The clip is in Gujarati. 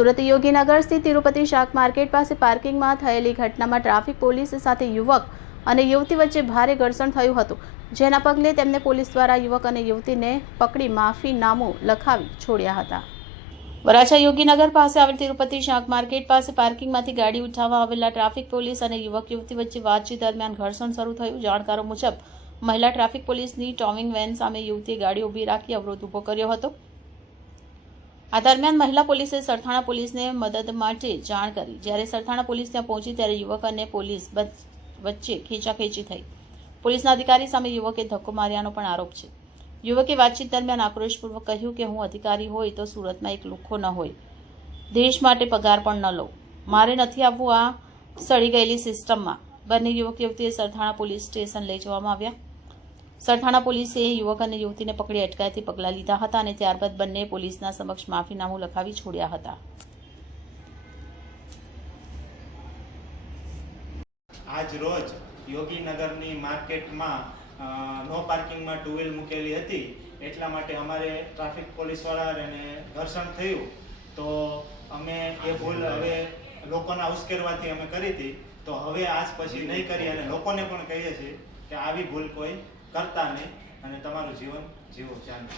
સુરત યોગીનગર સ્થિત તિરુપતિ શાક માર્કેટ પાસે પાર્કિંગમાં થયેલી ઘટનામાં ટ્રાફિક પોલીસ સાથે યુવક અને યુવતી વચ્ચે ભારે ઘર્ષણ થયું હતું, જેના પગલે તેમને પોલીસ દ્વારા યુવક અને યુવતીને પકડી માફીનામું લખાવી છોડ્યા હતા। વરાછા યોગીનગર પાસે આવેલ તિરુપતિ શાક માર્કેટ પાસે પાર્કિંગમાંથી ગાડી ઉઠાવવા આવેલા ટ્રાફિક પોલીસ અને યુવક યુવતી વચ્ચે વાતચીત દરમિયાન ઘર્ષણ શરૂ થયું। જાણકારો મુજબ મહિલા ટ્રાફિક પોલીસની ટોવિંગ વેન સામે યુવતીએ ગાડી ઊભી રાખી અવરોધ ઊભો કર્યો હતો। આ દરમિયાન મહિલા પોલીસે સરથાણા પોલીસને મદદ માટે જાણ કરી। જ્યારે સરથાણા પોલીસ ત્યાં પહોંચી ત્યારે યુવક અને પોલીસ વચ્ચે ખેંચાખેંચી થઈ। પોલીસના અધિકારી સામે યુવકે ધક્કો માર્યાનો પણ આરોપ છે। યુવકે વાતચીત દરમિયાન આક્રોશપૂર્વક કહ્યું કે હું અધિકારી હોય તો સુરતમાં એક લુખ્ખો ન હોય, દેશ માટે પગાર પણ ન લઉં, મારે નથી આવવું આ સડી ગયેલી સિસ્ટમમાં। બંને યુવક યુવતીએ સરથાણા પોલીસ સ્ટેશન લઈ જવામાં આવ્યા। સરથાણા પોલીસે યુવક અને યુવતીને પકડી અટકાયતી પગલાં લીધા હતા અને ત્યારબાદ બંને પોલીસના સમક્ષ માફીનામું લખાવી છોડ્યા હતા। આજ રોજ યોગીનગરની માર્કેટમાં નો પાર્કિંગમાં ટુ વ્હીલ મૂકેલી હતી, એટલા માટે અમારે ટ્રાફિક પોલીસવાળા અને ઘર્ષણ થયું તો અમે એ ભૂલ હવે લોકોના ઉશ્કેરવાથી અમે કરી હતી, તો હવે આજ પછી નહીં કરી અને લોકોને પણ કહીએ છીએ કે આવી ભૂલ કોઈ કરતા નહીં અને તમારું જીવન જીવો ચાલે।